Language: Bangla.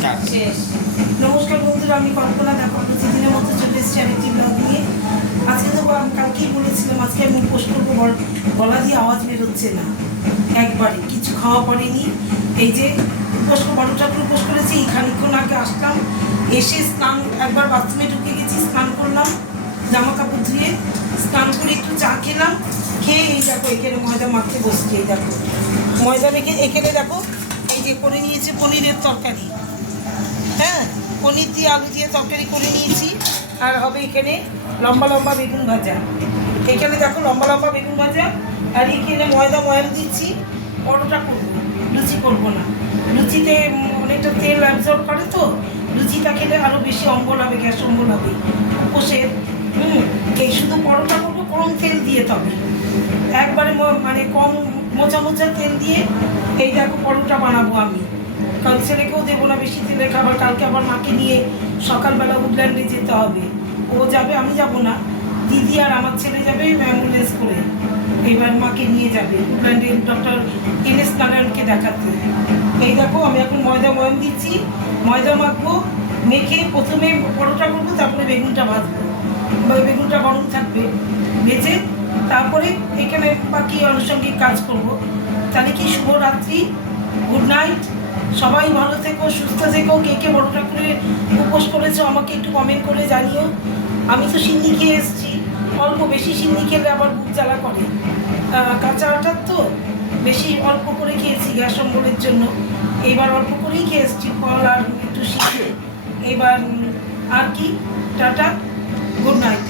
স্টার্ট। নমস্কার বন্ধুরা, আমি কল্পনা। দেখো প্রতিদিনের মতো চলে এসেছি আরেকটি ব্লগ নিয়ে। আজকে তো আমি কালকেই বলেছিলাম আজকে আমি উপোস করবো, গলা দিয়ে আওয়াজ বেরোচ্ছে না, একবারে কিছু খাওয়া পড়েনি। এই যে উপোস বড়টা করে উপোস করেছি, এই খানিক্ষণ আগে আসলাম, এসে স্নান একবার বাথরুমে ঢুকে গেছি, স্নান করলাম, জামা কাপড় ধুয়ে স্নান করে একটু চা খেলাম, খেয়ে এই দেখো এখানে ময়দা মাখতে বসছি। এই দেখো ময়দা মেখে এখানে দেখো এই যে করে নিয়েছে পনিরের তরকারি। হ্যাঁ, পনির দিয়ে আলু দিয়ে তরকারি করে নিয়েছি। আর হবে এখানে লম্বা লম্বা বেগুন ভাজা। এখানে দেখো লম্বা লম্বা বেগুন ভাজা। আর এখানে ময়ম দিচ্ছি, পরোটা করবো, লুচি করবো না। লুচিতে অনেকটা তেল অ্যাবজর্ব করে, তো লুচিটা খেলে আরও বেশি অম্বল হবে, গ্যাস অম্বল হবে উপোসের। এই শুধু পরোটা করবো কম তেল দিয়ে, তবে একবারে মানে কম মোচা মোচা তেল দিয়ে এই দেখো পরোটা বানাবো আমি। কারণ ছেলেকেও দেবো না বেশি তেলের খাবার। কালকে আবার মাকে নিয়ে সকালবেলা উডল্যান্ডে যেতে হবে। ও যাবে, আমি যাব না, দিদি আর আমার ছেলে যাবে অ্যাম্বুলেন্স করে। এইবার মাকে নিয়ে যাবে উডল্যান্ডে ডক্টর এনএস নারায়ণকে দেখাতে। এই দেখো আমি এখন ময়ম দিচ্ছি, ময়দা মাখবো, মেখে প্রথমে পরোটা করবো, তারপরে বেগুনটা ভাজবো। বেগুনটা গরম থাকবে, ভেজে তারপরে এখানে বাকি আনুষঙ্গিক কাজ করব। তাহলে কি শুভরাত্রি, গুড নাইট, সবাই ভালো থেকো, সুস্থ থেকো। কে কে বড়টা করে উপোস করেছো আমাকে একটু কমেন্ট করে জানিও। আমি তো সিন্নি খেয়ে এসেছি, অল্প, বেশি সিন্নি খেলে আবার বুক জ্বালা করে। কাঁচা আটার তো বেশি অল্প করে খেয়েছি গ্যাস অম্বলের জন্য। এইবার অল্প করেই খেয়ে এসেছি, ফল আর একটু সিদ্ধ। এবার আর কি, টাটা, গুড নাইট।